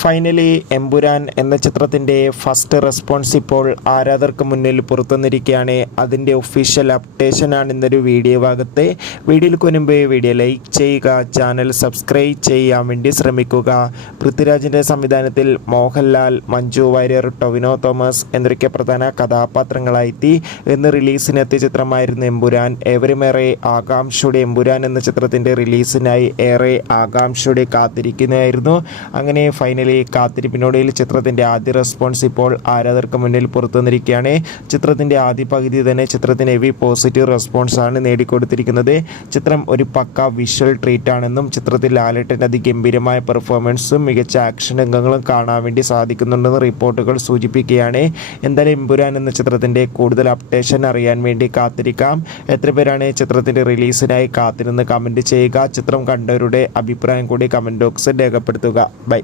Finally Empuraan എന്ന ചിത്രത്തിൻ്റെ first response ഇപ്പോൾ ആരാധകർക്ക് മുന്നിൽ പുറത്തുവന്നിരിക്കുകയാണ്. അതിൻ്റെ ഒഫീഷ്യൽ അപ്ഡേഷനാണ് ഇന്നൊരു വീഡിയോ ഭാഗത്ത്. വീഡിയോയിൽ മുൻപ് വീഡിയോ ലൈക്ക് ചെയ്യുക, ചാനൽ സബ്സ്ക്രൈബ് ചെയ്യാൻ വേണ്ടി ശ്രമിക്കുക. പൃഥ്വിരാജിൻ്റെ സംവിധാനത്തിൽ മോഹൻലാൽ, മഞ്ജു വാര്യർ, ടൊവിനോ തോമസ് എന്നൊക്കെ പ്രധാന കഥാപാത്രങ്ങളായി ഇന്ന് റിലീസിനെത്തിയ ചിത്രമായിരുന്നു എമ്പുരാൻ. ഏവരുമേറെ ആകാംക്ഷയുടെ എമ്പുരാൻ എന്ന ചിത്രത്തിൻ്റെ റിലീസിനായി ഏറെ ആകാംക്ഷയുടെ കാത്തിരിക്കുന്നതായിരുന്നു. അങ്ങനെ ഫൈനലി കാത്തിരിപ്പിനോടെയിൽ ചിത്രത്തിൻ്റെ ആദ്യ റെസ്പോൺസ് ഇപ്പോൾ ആരാധകർക്ക് മുന്നിൽ പുറത്തുവന്നിരിക്കുകയാണ്. ചിത്രത്തിൻ്റെ ആദ്യ പകുതി തന്നെ ചിത്രത്തിന് ഹെവി പോസിറ്റീവ് റെസ്പോൺസാണ് നേടിക്കൊടുത്തിരിക്കുന്നത്. ചിത്രം ഒരു പക്ക വിഷ്വൽ ട്രീറ്റ് ആണെന്നും ചിത്രത്തിൽ ലാലേട്ടൻ്റെ അതിഗംഭീരമായ പെർഫോമൻസും മികച്ച ആക്ഷൻ രംഗങ്ങളും കാണാൻ വേണ്ടി സാധിക്കുന്നുണ്ടെന്ന് റിപ്പോർട്ടുകൾ സൂചിപ്പിക്കുകയാണ്. എന്തായാലും എമ്പുരാൻ എന്ന ചിത്രത്തിൻ്റെ കൂടുതൽ അപ്ഡേഷൻ അറിയാൻ വേണ്ടി കാത്തിരിക്കാം. എത്ര പേരാണ് ചിത്രത്തിൻ്റെ റിലീസിനായി കാത്തിരുന്ന് കമൻറ്റ് ചെയ്യുക. ചിത്രം കണ്ടവരുടെ അഭിപ്രായം കൂടി കമൻറ്റ് ബോക്സിൽ രേഖപ്പെടുത്തുക. ബൈ.